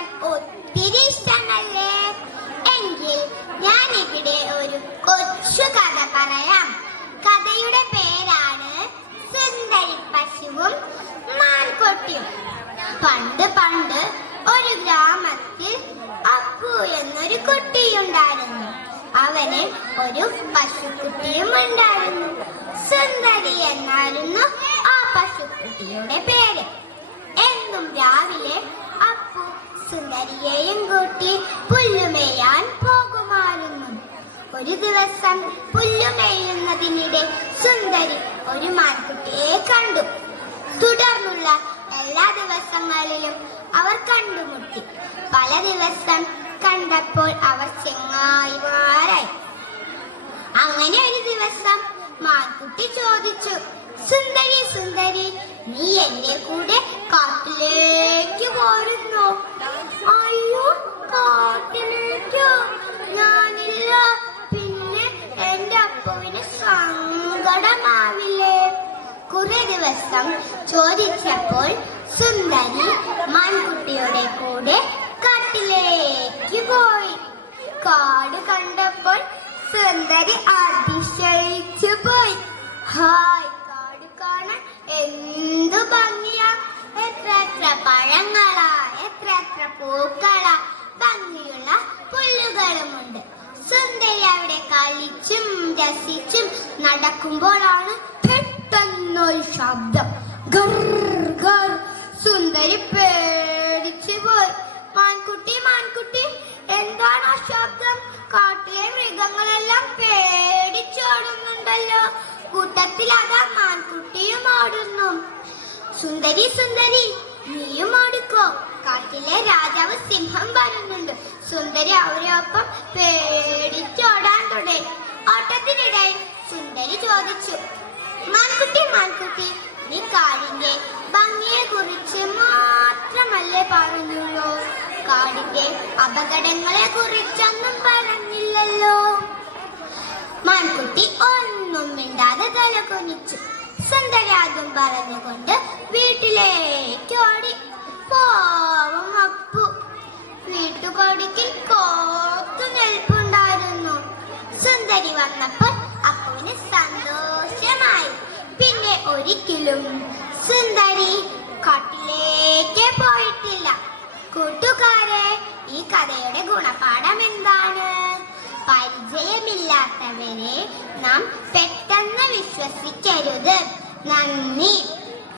കേൾക്കാൻ ഒത്തിരി ഇഷ്ടമല്ലേ എങ്കിൽ ഞാൻ ഇവിടെ ഒരു കൊച്ചു കഥ പറയാം. കഥയുടെ പേരാണ് സുന്ദരി പശുവും മാൻകൊട്ടിയും. പണ്ട് പണ്ട് ഒരു ഗ്രാമത്തിൽ അപ്പു എന്നൊരു കുട്ടിയുണ്ടായിരുന്നു. അവന് ഒരു പശുക്കുട്ടിയും ഉണ്ടായിരുന്നു. സുന്ദരി എന്നായിരുന്നു ആ പശുക്കുട്ടിയുടെ പേര്. എന്നും രാവിലെ സുന്ദരിയെയും കൂട്ടി പുല്ലുമേയാൻ പോകുമായിരുന്നു. ഒരു ദിവസം പുല്ലുമേയുന്നതിനിടെ സുന്ദരി ഒരു മാൻകുട്ടിയെ കണ്ടു. തുടർന്നുള്ള എല്ലാ ദിവസങ്ങളിലും അവർ കണ്ടുമുട്ടി. പല ദിവസം കണ്ടപ്പോൾ അവർ ചെങ്ങായിമാരായി അങ്ങനെ ഒരു ദിവസം മാൻകുട്ടി ചോദിച്ചു സുന്ദരി സുന്ദരി നീ എന്റെ കൂടെ കാട്ടിലേക്ക് സങ്കടമാവില്ലേ കുറെ ദിവസം ചോദിച്ചപ്പോൾ സുന്ദരി മാൻകുട്ടിയുടെ കൂടെ കാട്ടിലേക്ക് പോയി. കാട് കണ്ടപ്പോൾ സുന്ദരി അതിശയിച്ചു പോയി. ഹായ് കാട് കാണാൻ എന്തു നടക്കുമ്പോഴാണ് പെട്ടെന്നൊരു ശബ്ദം. സുന്ദരി പേടിച്ചു പോയി. മാൻകുട്ടി മാൻകുട്ടി എന്താണ് ആ ശബ്ദം? കാട്ടിലെ മൃഗങ്ങളെല്ലാം പേടിച്ചോടുന്നുണ്ടല്ലോ. കൂട്ടത്തിൽ അതാ മാൻകുട്ടിയും ഓടുന്നു സുന്ദരി സുന്ദരി നീയും ഓടിക്കോ കാട്ടിലെ രാജാവ് സിംഹം വരുന്നുണ്ട്. സുന്ദരി അവരൊപ്പം ഒപ്പം മാൻകുട്ടി നീ കാടിന്റെ ഭംഗിയെ കുറിച്ച് മാത്രമല്ലേ പറഞ്ഞുള്ളൂ കാടിന്റെ അപകടങ്ങളെ കുറിച്ചൊന്നും പറഞ്ഞില്ലല്ലോ. മാൻകുട്ടി ഒന്നും മിണ്ടാതെ തല കുനിച്ചു. സുന്ദരാഗം പറഞ്ഞുകൊണ്ട് വീട്ടിലേക്ക് ഒരിക്കലും സുന്ദരി കാട്ടിലേക്ക് പോയിട്ടില്ല. കൂട്ടുകാരെ ഈ കഥയുടെ ഗുണപാഠം എന്താണ് പരിചയമില്ലാത്തവരെ നാം പെട്ടെന്ന് വിശ്വസിക്കരുത്. നന്ദി.